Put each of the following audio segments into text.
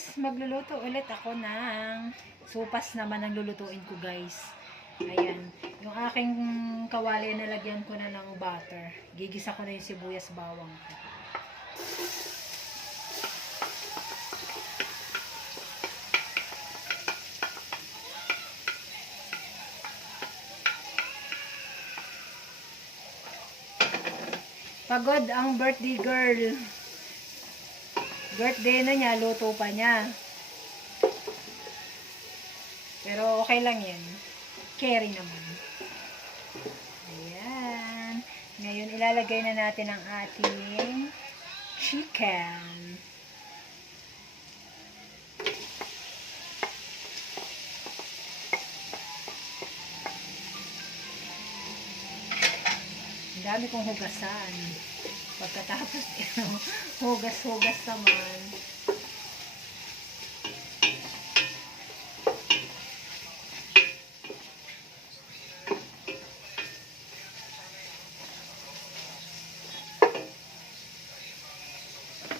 guys, magluluto ulit ako ng sopas naman ang lulutuin ko guys. Ayan, yung aking kawali nalagyan ko na ng butter. Gigisa ko na yung sibuyas bawang ko. Pagod ang birthday girl. Birthday na niya, luto pa niya. Pero okay lang yan. Carry naman. Ayan. Ngayon, ilalagay na natin ang ating chicken. Ang dami kong hugasan. Pagkatapos, hugas-hugas naman.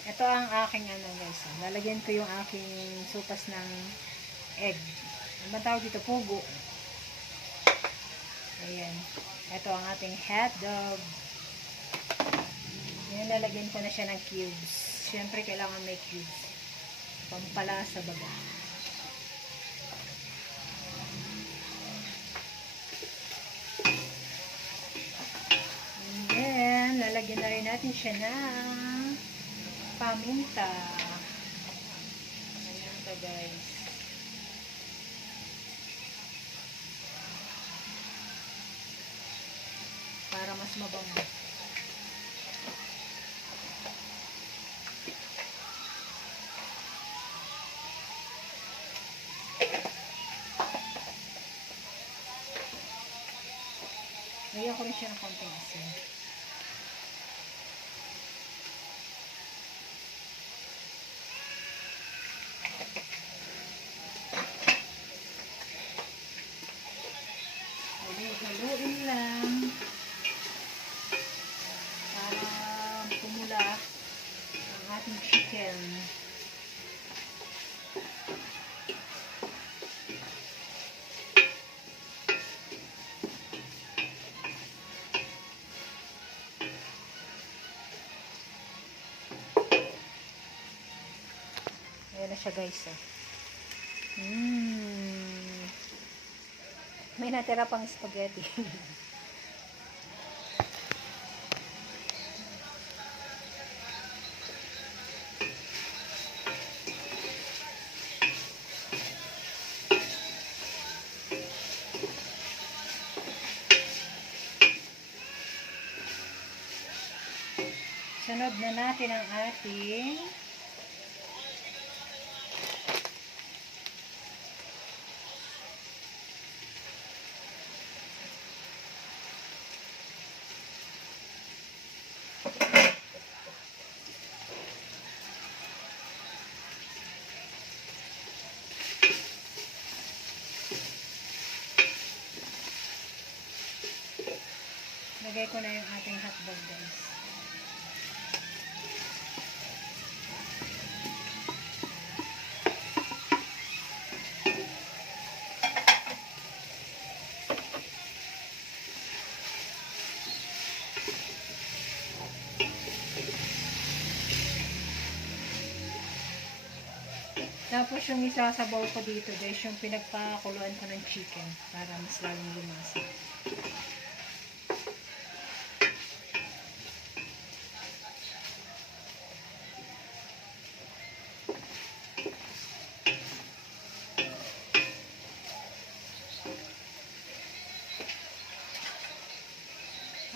Ito ang aking guys. Lalagyan ko yung aking sopas ng egg. Ano ba tawag dito? Pugo. Ayan. Ito ang ating hotdog. Yan, lalagyan ko na siya ng cubes. Siyempre, kailangan may cubes. Pampalasa baga. And then, lalagyan na rin natin siya ng paminta. Paminta, guys. Para mas mabango. Lagyan ko rin siya ng konting asin. Haluin lang para pumula ang ating chicken. Ayan na siya guys. May natira pang spaghetti. Sunod na natin ang ating lagay ko na yung ating hotdog guys. Tapos yung isasabaw ko dito guys, yung pinagpakuluan ko ng chicken para mas lalong lumasa.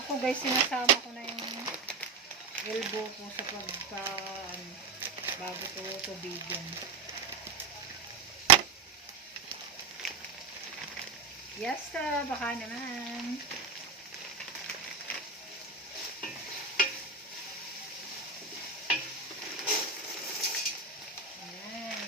Ako guys, sinasama ko na yung elbow ko sa bago to tubigan. Yes, baka naman. Ayan.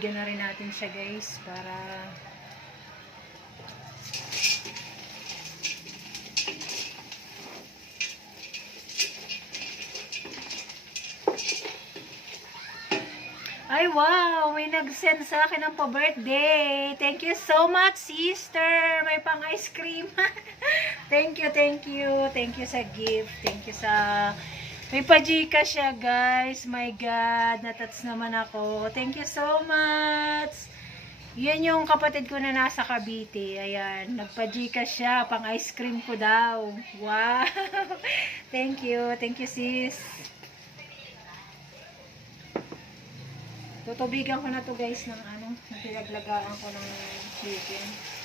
tutubigan na rin natin siya guys para ay wow, may nag-send sa akin ng pa-birthday. Thank you so much sister, may pang ice cream. Thank you, thank you, thank you sa gift, thank you sa may pa-Gca siya guys. My God, natats naman ako. Thank you so much. Yan yung kapatid ko na nasa Cavite. Ayan, nagpa-Gca siya, pang ice cream ko daw. Wow. Thank you sis. Tutubigan ko na to guys ng ano, pinaglagaan ko ng chicken.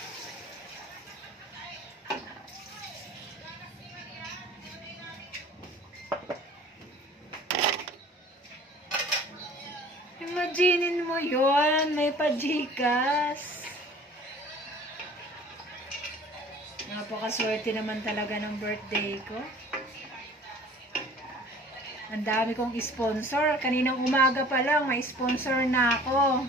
Imaginin mo yon, may pa-Gcash. Napakaswerte naman talaga ng birthday ko. Ang dami kong sponsor. Kaninang umaga pa lang, may sponsor na ako.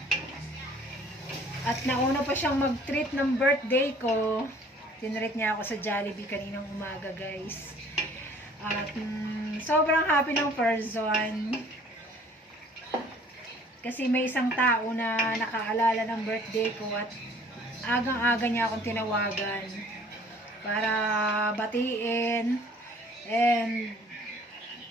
At nauna pa siyang mag-treat ng birthday ko. Tinreat niya ako sa Jollibee kaninang umaga guys. At sobrang happy ng person. Kasi may isang tao na nakaalala ng birthday ko at agang-aga niya akong tinawagan para batiin and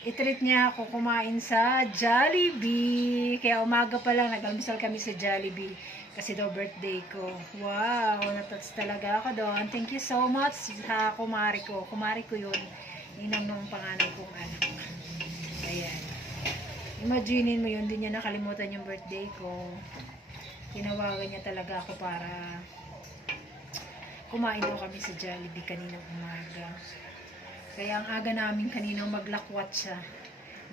i-treat niya ako kumain sa Jollibee. Kaya umaga pa lang nag-almusal kami sa Jollibee kasi daw birthday ko. Wow, natouch talaga ako doon. Thank you so much sa kumari ko. Kumari ko yun. Ninang ng panganay kong anak. Ayan. Imaginin mo yun, din niya nakalimutan yung birthday ko. Tinawagan niya talaga ako para kumain daw kami sa Jollibee kaninang umaga. Kaya ang aga namin kaninang maglakwat siya.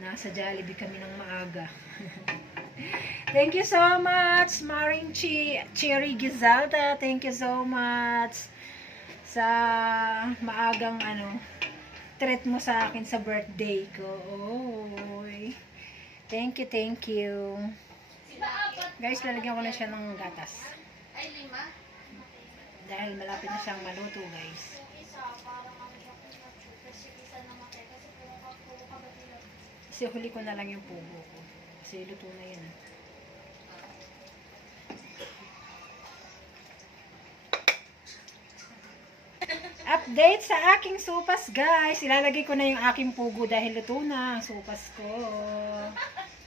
Nasa Jollibee kami ng maaga. Thank you so much, Maring Cherry Gizalda. Thank you so much sa maagang treat mo sa akin sa birthday ko. Oy. Thank you. Guys, lalagyan ko na siya ng gatas. Ay, 5? Dahil malapit na siyang maluto, guys. Kasi huli ko na lang yung pugo ko. Kasi luto na yun. Update sa aking sopas, guys. Ilalagay ko na yung aking pugo dahil luto na ang sopas ko.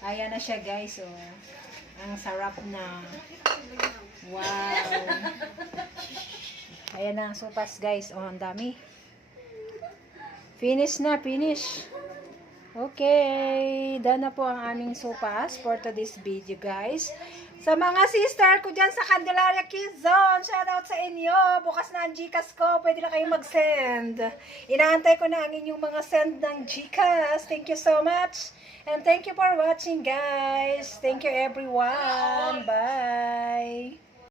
Ayan na siya, guys. Oh. Ang sarap na. Wow. Ayan na ang sopas, guys. Oh, ang dami. Finish na, finish. Okay. Done na po ang aming sopas for today's video, guys. Sa mga sister ko dyan sa Candelaria Quezon, shoutout sa inyo. Bukas na ang Gcash ko. Pwede na kayong mag-send. Inaantay ko na ang inyong mga send ng Gcash. Thank you so much. And thank you for watching, guys. Thank you, everyone. Bye.